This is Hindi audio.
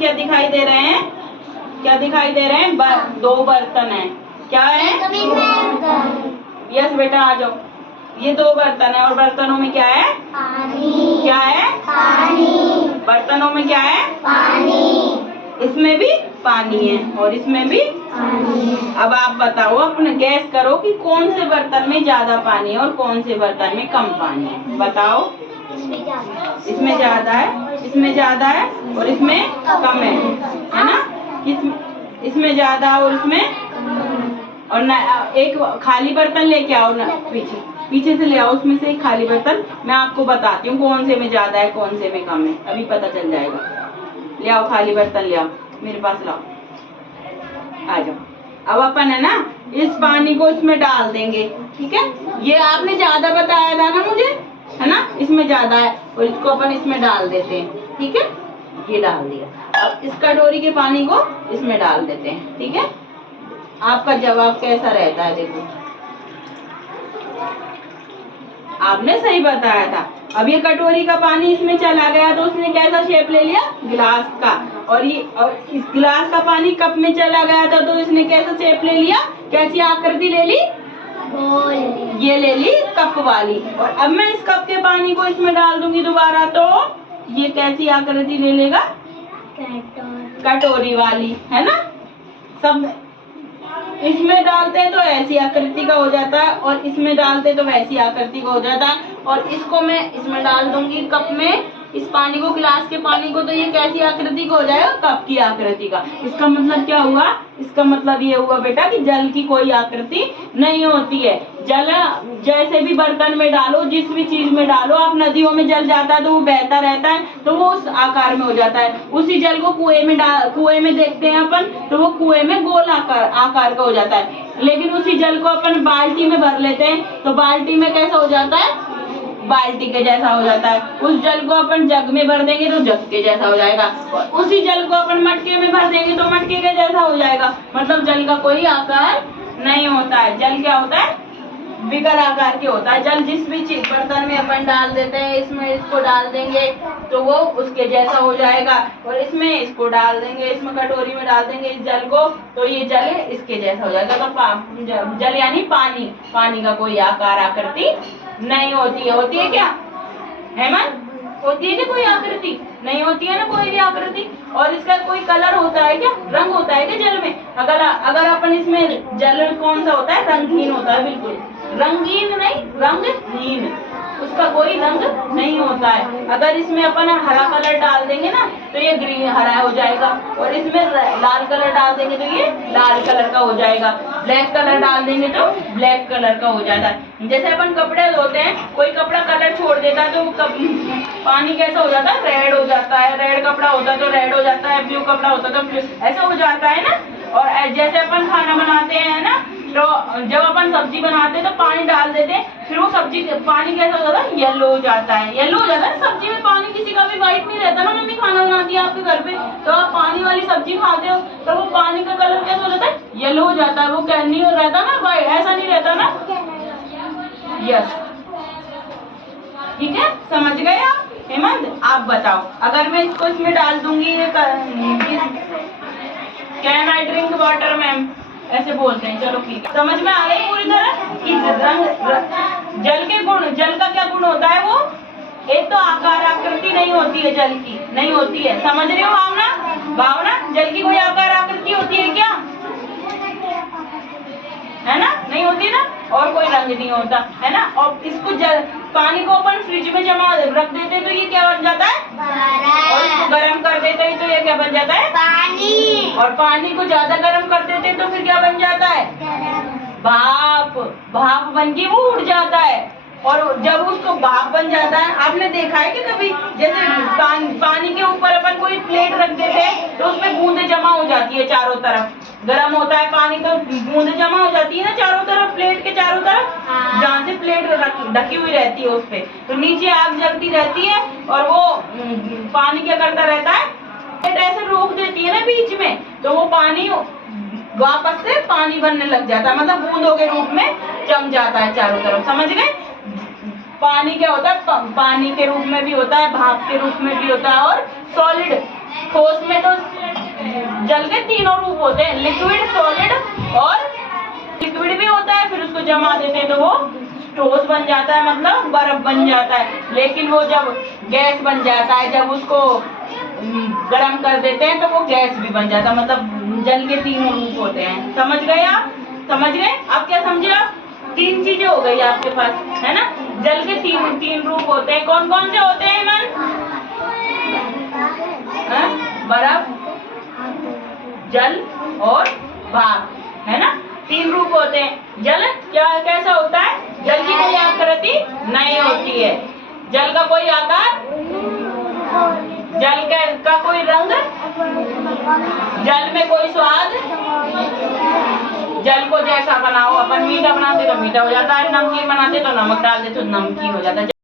क्या दिखाई दे रहे हैं? क्या दिखाई दे रहे हैं? दो बर्तन हैं। क्या है? यस बेटा आ जाओ। ये दो बर्तन है और बर्तनों में क्या है? पानी। क्या है? पानी। बर्तनों में क्या है? पानी। इसमें भी पानी है और इसमें भी पानी। अब आप बताओ, अपने गैस करो कि कौन से बर्तन में ज्यादा पानी है और कौन से बर्तन में कम पानी है। बताओ। इसमें ज्यादा है, इसमें ज्यादा है और इसमें कम है ना? इसमें ज्यादा और इसमें और ना। एक खाली बर्तन लेके आओ ना, पीछे से ले आओ, उसमें से एक खाली बर्तन। मैं आपको बताती हूँ कौन से में ज्यादा है कौन से में कम है, अभी पता चल जाएगा। ले आओ खाली बर्तन, ले आओ मेरे पास लाओ, आ जाओ। अब अपन है ना इस पानी को इसमें डाल देंगे, ठीक है? ये आपने ज्यादा बताया था ना मुझे, है ना? इसमें ज्यादा है और इसको अपन इसमें डाल देते हैं, ठीक है? ये डाल दिया। अब इस कटोरी के पानी को इसमें डाल देते हैं, ठीक है? आपका जवाब कैसा रहता है? देखो, आपने सही बताया था। अब ये कटोरी का पानी इसमें चला गया तो उसने कैसा शेप ले लिया? गिलास का। और इस गिलास का पानी कप में चला गया था तो इसने कैसा शेप ले लिया? कैसी आकृति ले ली? गोल। ये ले ली कप वाली। और अब मैं इस कप के पानी को इसमें डाल दूंगी दोबारा तो ये कैसी आकृति ले लेगा? कटोरी वाली, है ना? सब इसमें डालते हैं तो ऐसी आकृति का हो जाता है और इसमें डालते तो वैसी आकृति का हो जाता है। और इसको मैं इसमें डाल दूंगी कप में, इस पानी को, गिलास के पानी को, तो ये कैसी आकृति का हो जाएगा? कप की आकृति का। इसका मतलब क्या हुआ? इसका मतलब ये हुआ बेटा कि जल की कोई आकृति नहीं होती है। जल जैसे भी बर्तन में डालो, जिस भी चीज में डालो, आप नदियों में जल जाता है तो वो बहता रहता है तो वो उस आकार में हो जाता है। उसी जल को कुएं में देखते हैं अपन तो वो कुएं में गोल आकार का हो जाता है। लेकिन उसी जल को अपन बाल्टी में भर लेते हैं तो बाल्टी में कैसा हो जाता है? बाल्टी के जैसा हो जाता है। उस जल को अपन जग में भर देंगे तो जग के जैसा हो जाएगा और उसी जल को अपन मटके में भर देंगे तो मटके के जैसा हो जाएगा। मतलब जल का कोई आकार नहीं होता है। जल क्या होता है? बिगर आकार के होता है। जल जिस भी चीज बर्तन में अपन डाल देते हैं, इसमें इसको डाल देंगे तो वो उसके जैसा हो जाएगा और इसमें इसको डाल देंगे, इसमें कटोरी में डाल देंगे इस जल को तो ये जल इसके जैसा हो जाएगा। तो जल यानी पानी, पानी का कोई आकार आकृति नहीं होती है। होती है क्या हेमंत? होती है क्या कोई आकृति? नहीं होती है ना कोई भी आकृति। और इसका कोई कलर होता है क्या? रंग होता है क्या जल में? अगर अपन इसमें जल कौन सा होता है? रंगहीन होता है, बिल्कुल रंगीन नहीं, रंगहीन। उसका कोई रंग नहीं होता है। अगर इसमें अपन हरा कलर डाल देंगे ना तो ये ग्रीन हरा हो जाएगा और इसमें लाल कलर डाल देंगे तो ये लाल कलर का हो जाएगा। ब्लैक कलर डाल देंगे तो ब्लैक कलर का हो जाता है। जैसे अपन कपड़े धोते हैं, कोई कपड़ा कलर छोड़ देता है तो वो पानी कैसा हो जाता है? रेड हो जाता है। रेड कपड़ा होता है तो रेड हो जाता है, ब्लू कपड़ा होता है तो ब्लू, ऐसा हो जाता है ना। और जैसे अपन खाना बनाते हैं ना तो जब अपन सब्जी बनाते हैं तो पानी डाल देते हैं, फिर वो सब्जी पानी कैसा हो जाता है? येलो हो जाता है। येलो हो जाता है सब्जी में पानी, किसी का भी व्हाइट नहीं रहता ना। मम्मी खाना बनाती है आपके घर पे तो आप पानी वाली सब्जी खाते हो तो वो पानी का कलर कैसा हो जाता है? येलो हो जाता है। वो क्या नहीं हो रहता ना व्हाइट, ऐसा नहीं रहता ना। यस, ठीक है, समझ गए आप? हेमंत आप बताओ, अगर मैं इसको इसमें डाल दूंगी, can I drink water ma'am, ऐसे बोलते हैं। चलो ठीक है, समझ में आ गई पूरी तरह कि जल के गुण, जल का क्या गुण होता है? वो एक तो आकार आकृति नहीं होती है, जल की नहीं होती है। समझ रहे हो भावना? भावना, जल की कोई आकार आकृति होती है क्या? है ना? नहीं होती ना। और कोई रंग नहीं होता है ना। और इसको पानी को अपन फ्रिज में जमा रख देते तो ये क्या बन जाता है? और इसको गर्म कर देते तो ये क्या बन जाता है? पानी। और पानी को ज्यादा गर्म कर देते तो फिर क्या बन जाता है? भाप। भाप बन के वो उड़ जाता है। और जब उसको भाप बन जाता है, आपने देखा है कि कभी जैसे पानी के ऊपर अपन कोई प्लेट रख देते हैं तो उसमें बूंदे जमा हो जाती है चारों तरफ। गर्म होता है पानी तो बूंदे जमा हो जाती है ना चारों तरफ, प्लेट के चारों तरफ, जहाँ से प्लेट ढकी हुई रहती है उस पे तो नीचे आग जलती रहती है और वो पानी क्या करता रहता है? प्लेट ऐसे रोक देती है ना बीच में तो वो पानी वापस से पानी बनने लग जाता है, मतलब बूंदों के रूप में जम जाता है चारों तरफ। समझ गए? पानी क्या होता है? पानी के रूप में भी होता है, भाप के रूप में भी होता है और ठोस में तो जल के तीनों रूप होते हैं, लिक्विड, सॉलिड और लिक्विड भी होता है, फिर उसको जमा देते हैं तो वो ठोस बन जाता है, मतलब बर्फ बन जाता है। लेकिन वो जब गैस बन जाता है, जब उसको गर्म कर देते हैं तो वो गैस भी बन जाता है, मतलब जल के तीनों रूप होते हैं। समझ गए आप? समझ गए? अब क्या समझे आप? 3 चीजें हो गई आपके पास, है ना? जल के तीन रूप होते हैं। कौन कौन से होते हैं मन? बर्फ, जल और भाप, है ना? 3 रूप होते हैं। जल क्या कैसा होता है? जल की कोई आकृति नहीं होती है, जल का कोई आकार, जल का कोई रंग, जल में कोई स्वाद। जल को जैसा बनाओ, अपन मीठा बनाते तो मीठा हो जाता है, नमकीन बनाते तो नमक डाल देते तो नमकीन हो जाता है।